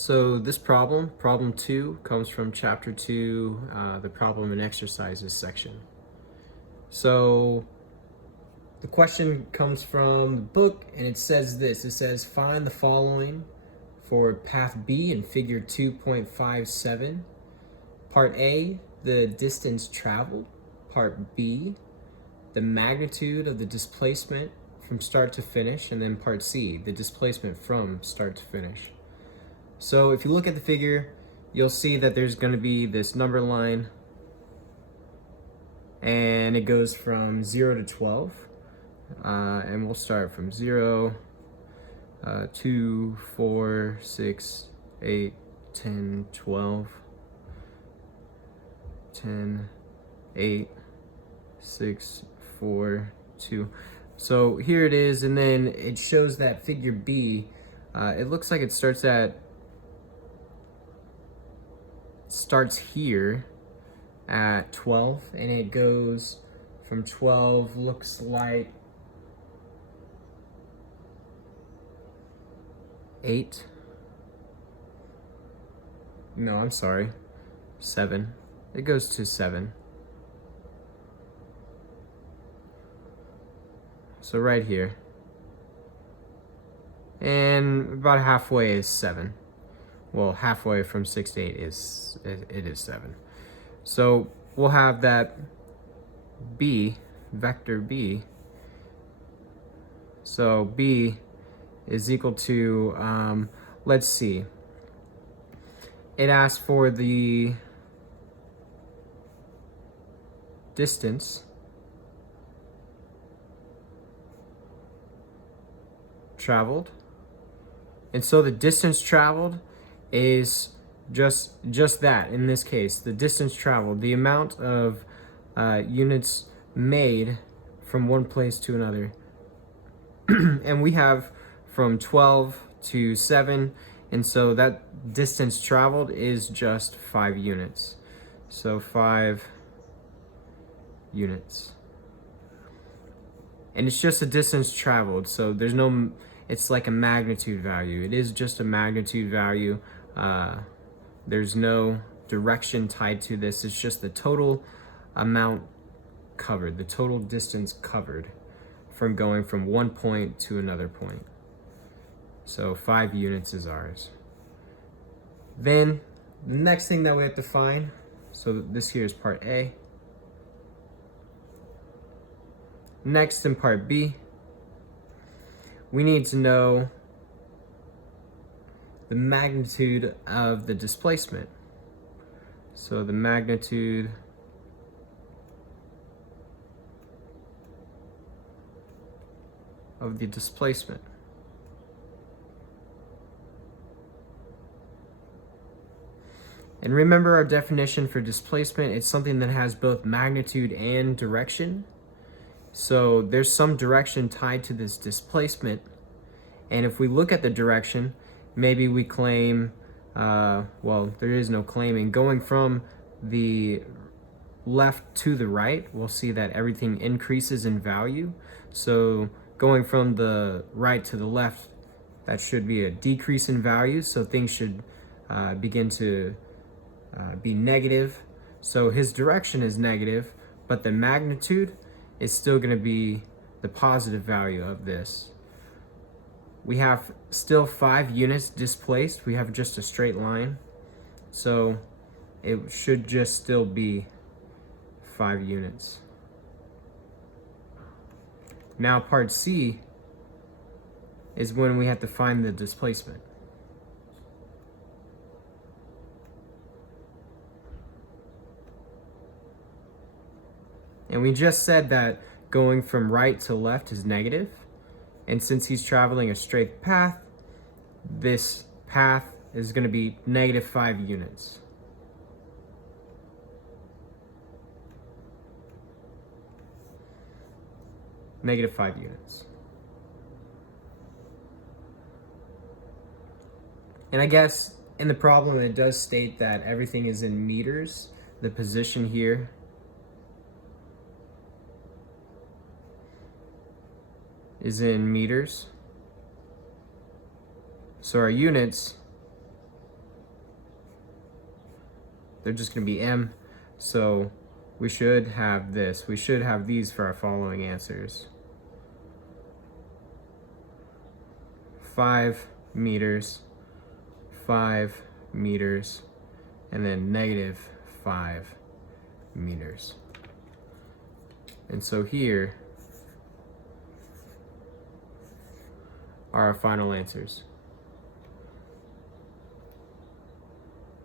So this problem, problem 2, comes from chapter 2, the problem and exercises section. So the question comes from the book and it says this. It says find the following for path B in figure 2.57. Part A, the distance traveled. Part B, the magnitude of the displacement from start to finish. And then part C, the displacement from start to finish. So if you look at the figure, you'll see that there's going to be this number line and it goes from 0 to 12. And we'll start from 0, 2, 4, 6, 8, 10, 12, 10, 8, 6, 4, 2. So here it is, and then it shows that figure B. It looks like it starts here at 12, and it goes from 12, looks like 8. No, I'm sorry, 7. It goes to 7. So right here. And about halfway is 7. Well, halfway from 6 to 8 is 7. So we'll have that B, vector B. So B is equal to, let's see. It asks for the distance traveled. And so the distance traveled is just that. In this case, the distance traveled, the amount of units made from one place to another. And we have from 12 to 7, and so that distance traveled is just 5 units. So 5 units. And it's just a distance traveled, so there's no, it's like a magnitude value. It is just a magnitude value. There's no direction tied to this. It's just the total amount covered, the total distance covered from going from one point to another point. So 5 units is ours. Then the next thing that we have to find, so this here is part A. Next, in part B, we need to know the magnitude of the displacement. So the magnitude of the displacement. And remember our definition for displacement, it's something that has both magnitude and direction. So there's some direction tied to this displacement. And if we look at the direction, maybe we claim, well, there is no claiming. Going from the left to the right, we'll see that everything increases in value. So going from the right to the left, that should be a decrease in value. So things should begin to be negative. So his direction is negative, but the magnitude is still going to be the positive value of this. We have still 5 units displaced. We have just a straight line. So it should just still be 5 units. Now part C is when we have to find the displacement. And we just said that going from right to left is negative. And since he's traveling a straight path, this path is going to be negative 5 units. Negative 5 units. And I guess in the problem it does state that everything is in meters. The position here is in meters. So our units they're just going to be m. So we should have this. We should have these for our following answers. 5 meters, 5 meters, and then -5 meters. And so here are our final answers.